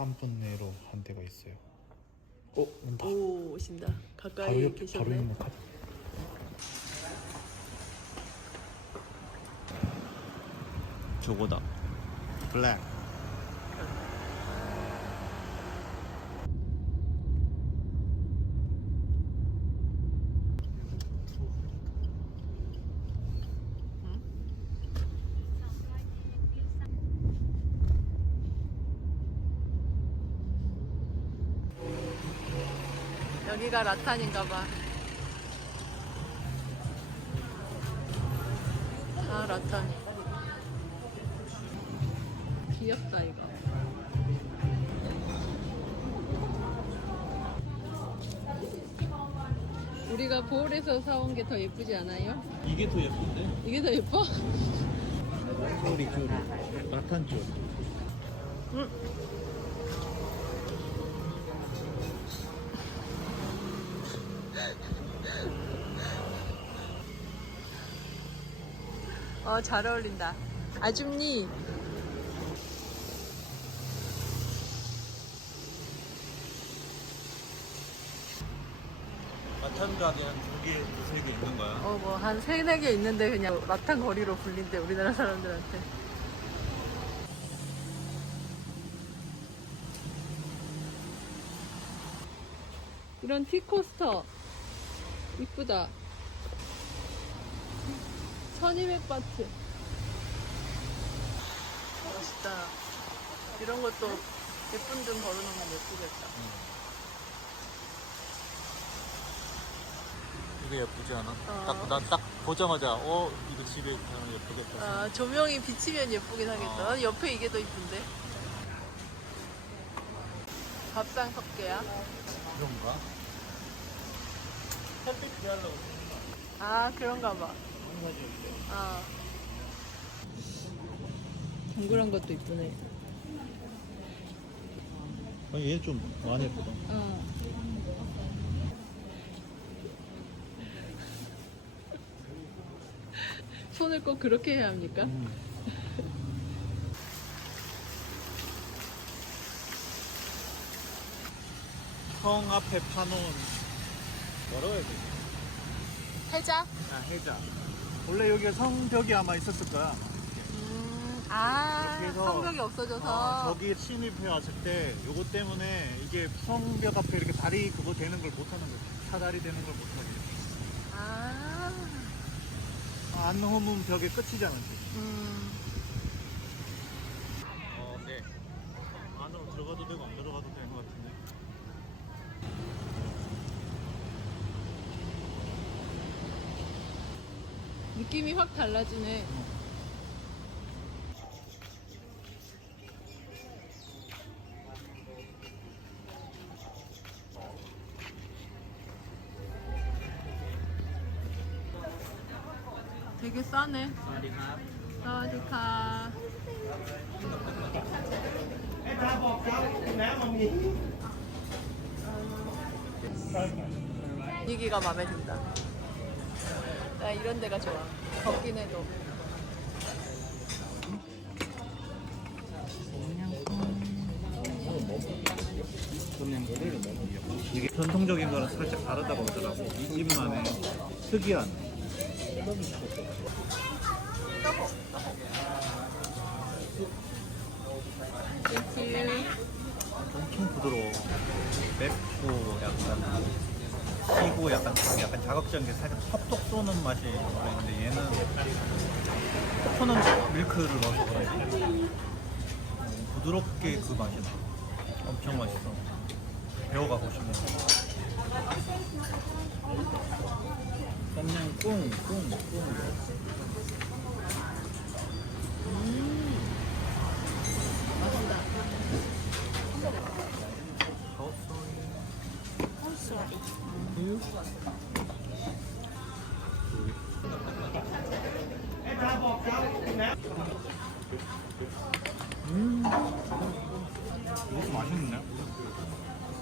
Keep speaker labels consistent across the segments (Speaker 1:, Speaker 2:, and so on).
Speaker 1: 한분 내로 한 대가 있어요. 어, 온다.
Speaker 2: 오 오신다.
Speaker 1: 바로
Speaker 2: 가까이
Speaker 1: 옆,
Speaker 2: 계셨네.
Speaker 1: 바로 있는 카드. 저거다. 블랙.
Speaker 2: 여기가 라탄인가 봐. 아 라탄. 귀엽다 이거. 우리가 볼에서 사온 게 더 예쁘지 않아요?
Speaker 1: 이게 더 예쁜데?
Speaker 2: 이게 더 예뻐?
Speaker 1: 소리 줄. 라탄 줄.
Speaker 2: 어, 잘 어울린다. 아줌니.
Speaker 1: 라탄 가게 한두 개, 두세 개 있는 거야.
Speaker 2: 어, 뭐, 한 세네 개 있는데 그냥 라탄 거리로 불린대, 우리나라 사람들한테. 이런 티코스터. 이쁘다. 1200바트. 멋있다. 이런 것도 예쁜 등 걸어놓으면 예쁘겠다.
Speaker 1: 이거 예쁘지 않아?
Speaker 2: 어.
Speaker 1: 딱, 난 딱 보자마자, 어, 이거 집에 가면 예쁘겠다.
Speaker 2: 아, 조명이 비치면 예쁘긴 하겠다.
Speaker 1: 어.
Speaker 2: 옆에 이게 더 이쁜데. 밥상 섭개야.
Speaker 1: 그런가? 햇빛 피하려고
Speaker 2: 아, 그런가 봐.
Speaker 1: 사진 있대.
Speaker 2: 아. 동그란 것도 이쁘네.
Speaker 1: 아, 얘좀 많이 예쁘다.
Speaker 2: 어. 손을 꼭 그렇게 해야 합니까?
Speaker 1: 성 앞에 파놓은 뭐라고 해야 되지?
Speaker 2: 해자?
Speaker 1: 아 해자 원래 여기가 성벽이 아마 있었을 거야
Speaker 2: 음, 아, 성벽이 없어져서.
Speaker 1: 어, 저기 침입해 왔을 때 요거 때문에 이게 성벽 앞에 이렇게 다리 그거 되는 걸 못하는 거지. 사다리 되는 걸 못하게.
Speaker 2: 아,
Speaker 1: 아, 안홈은 벽의 끝이잖아
Speaker 2: 음.
Speaker 1: 어, 네. 안으로 들어가도 되고 안 들어가도 되는 것 같은데
Speaker 2: 느낌이 확 달라지네. 되게 싸네. 사와디카. 여기가 마음에 든다. 나 이런 데가 좋아. 걷긴 해도.
Speaker 1: 이게 전통적인 거랑 살짝 다르다고 하더라고 이 집만의 특이한 자극적인 게 살짝 톡톡 쏘는 맛이 있는데 얘는 코코넛 밀크를 넣어서 그런지? 부드럽게 그 맛이 나. 엄청 맛있어. 배워가고 싶네. 썸냥 꿍 꿍 꿍 음. 이것도 맛있네.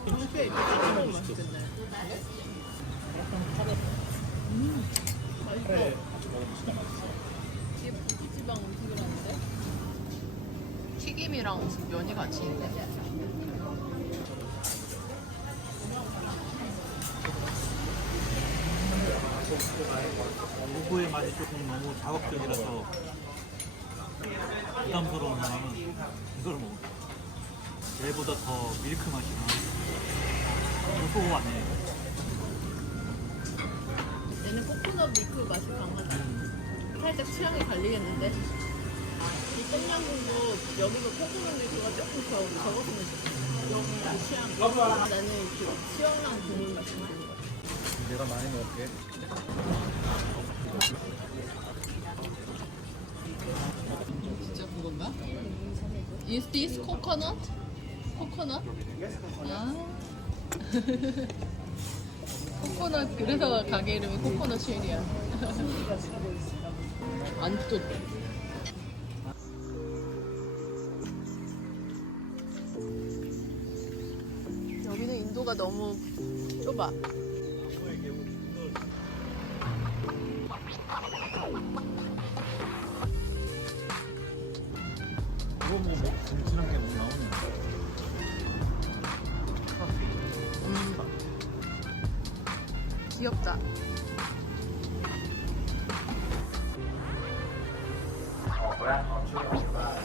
Speaker 2: 동시에 이렇게 찍으면 맛있겠네. 음, 맛있어. 이 지방 음식이라는데? 튀김이랑 무슨 면이 같이 있네.
Speaker 1: 우부의 맛이 조금 너무 자극적이라서 부담스러운 사람은 이걸 먹어. 얘보다 더 밀크 맛이 나. 고소하네.
Speaker 2: 얘는 코코넛 밀크 맛이 강하다. 살짝 취향이 갈리겠는데? 이 똠양꿍도 여기서 코코넛 밀크가 조금 더 적었으면 좋겠어. 여기 취향. 나는 이렇게 시원한 국물 맛이 나는 거.
Speaker 1: 내가 많이 먹을게.
Speaker 2: 진짜 그건가? Is this coconut? coconut? 아. 코코넛 그래서 가게 이름이 코코넛 쉘이야. 안뚝. 여기는 인도가 너무 좁아.
Speaker 1: 이거 뭐, 뭐 김치랑 게뭐 나오네.
Speaker 2: 귀엽다. 아,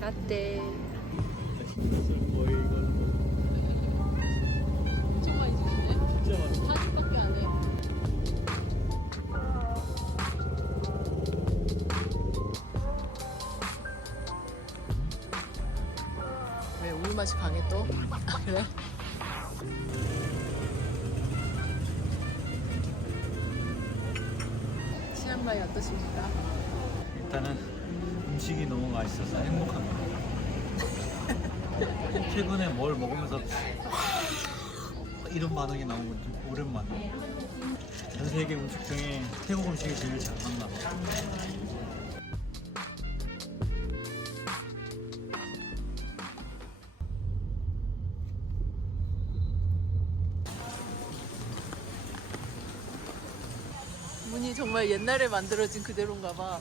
Speaker 2: 라떼. 주시네.
Speaker 1: 진짜 맛있어.
Speaker 2: 40밖에 안 해. 왜 우유 맛이 강해 또? 아, 그래? 치앙마이 어떠십니까?
Speaker 1: 일단은 음식이 너무 맛있어서 행복합니다. 최근에 뭘 먹으면서 이런 반응이 나온 건 좀 오랜만에. 전 세계 음식 중에 태국 음식이 제일 잘 맞나 봐.
Speaker 2: 문이 정말 옛날에 만들어진 그대로인가 봐.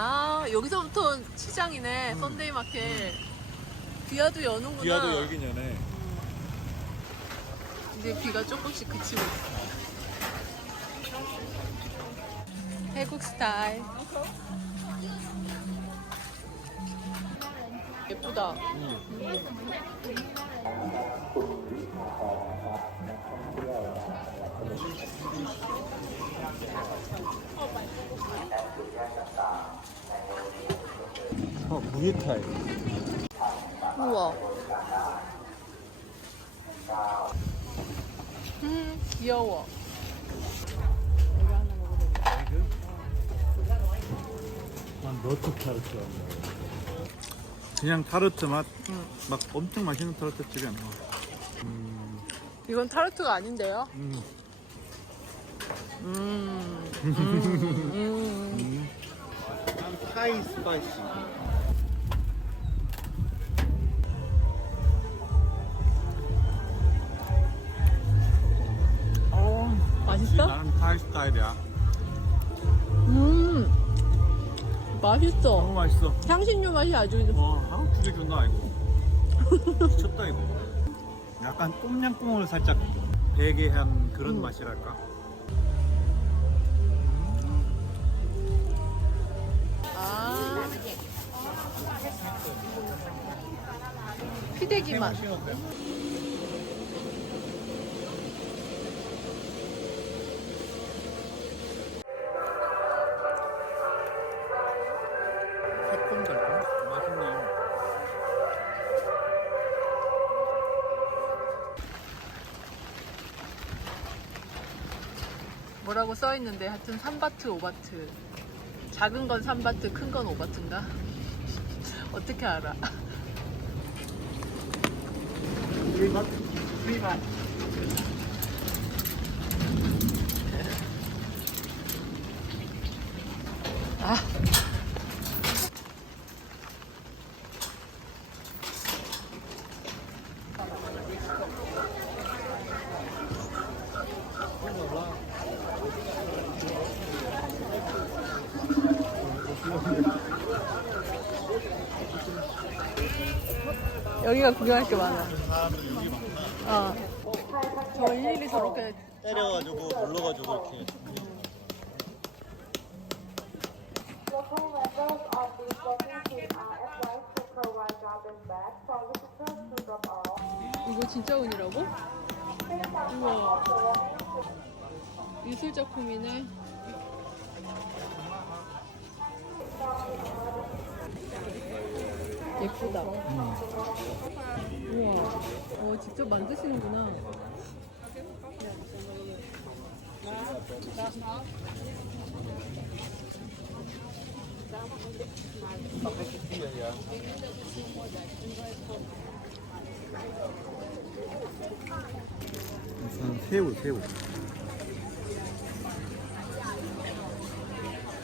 Speaker 2: 아, 여기서부터 시장이네. 썬데이 마켓. 비와도 여는구나.
Speaker 1: 비와도 열긴 연해.
Speaker 2: 이제 비가 조금씩 그치고 있어. 태국 스타일. 예쁘다.
Speaker 1: 어, 무예타이.
Speaker 2: 우와. 음, 귀여워.
Speaker 1: 난 너트 타르트 그냥 타르트 맛,
Speaker 2: 음.
Speaker 1: 막 엄청 맛있는 타르트 집이 안 나와.
Speaker 2: 이건 타르트가 아닌데요?
Speaker 1: 음.
Speaker 2: 음. 음. 음.
Speaker 1: 타이 스파이시.
Speaker 2: 맛있어.
Speaker 1: 너무 맛있어.
Speaker 2: 향신료 맛이 아주
Speaker 1: 와, 한국 죽여준다 이거. 미쳤다 이거. 약간 똠양꿍을 살짝 배게 한 그런
Speaker 2: 음.
Speaker 1: 맛이랄까.
Speaker 2: 아. 피대기 맛.
Speaker 1: 데. 새콤달콤 맛있네.
Speaker 2: 뭐라고 써 있는데 하여튼 3바트, 5바트. 작은 건 3바트, 큰 건 5바트인가? 어떻게 알아?
Speaker 1: 프리맛? 프리맛.
Speaker 2: 아. 여기가 구경할 게 많아. 어. 저 일일이 저렇게
Speaker 1: 때려가지고 눌러가지고 이렇게.
Speaker 3: Local members of the working team are advised to provide garbage bags for visitors to drop off.
Speaker 2: 이거 진짜 운이라고? 우와. 미술 작품이네. 예쁘다. 우와. 어, 직접 만드시는구나.
Speaker 1: 무슨 새우, 새우.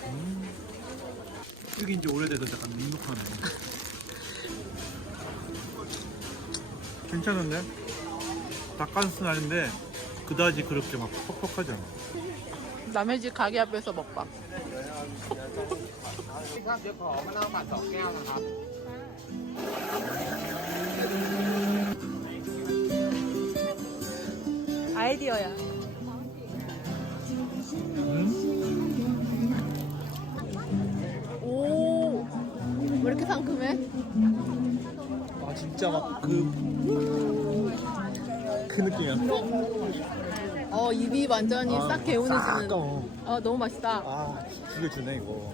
Speaker 1: 음. 여기 이제 오래돼서 약간 눅눅하네. 괜찮은데? 닭가슴살인데 그다지 그렇게 막 퍽퍽하지 않아.
Speaker 2: 남의 집 가게 앞에서 먹방.
Speaker 4: ครับเดี๋ยวขอมะนาวปั่นสองแก้วนะครับ
Speaker 2: 아이디어야.
Speaker 1: 진짜 막그그 느낌이야.
Speaker 2: 어, 입이 완전히
Speaker 1: 아,
Speaker 2: 싹 개운해지는.
Speaker 1: 아까워.
Speaker 2: 어, 너무 맛있다.
Speaker 1: 아 죽여주네 이거.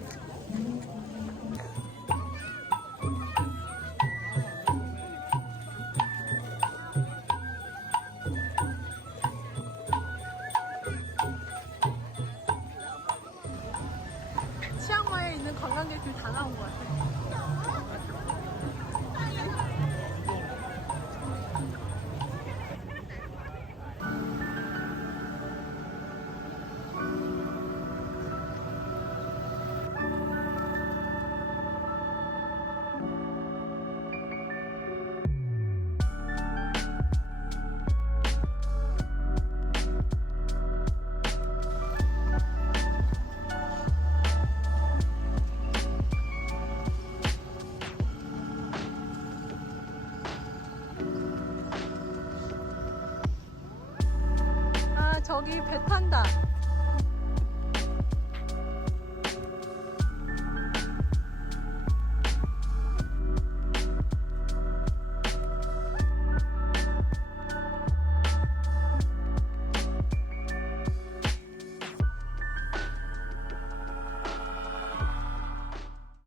Speaker 2: 저기 배 탄다.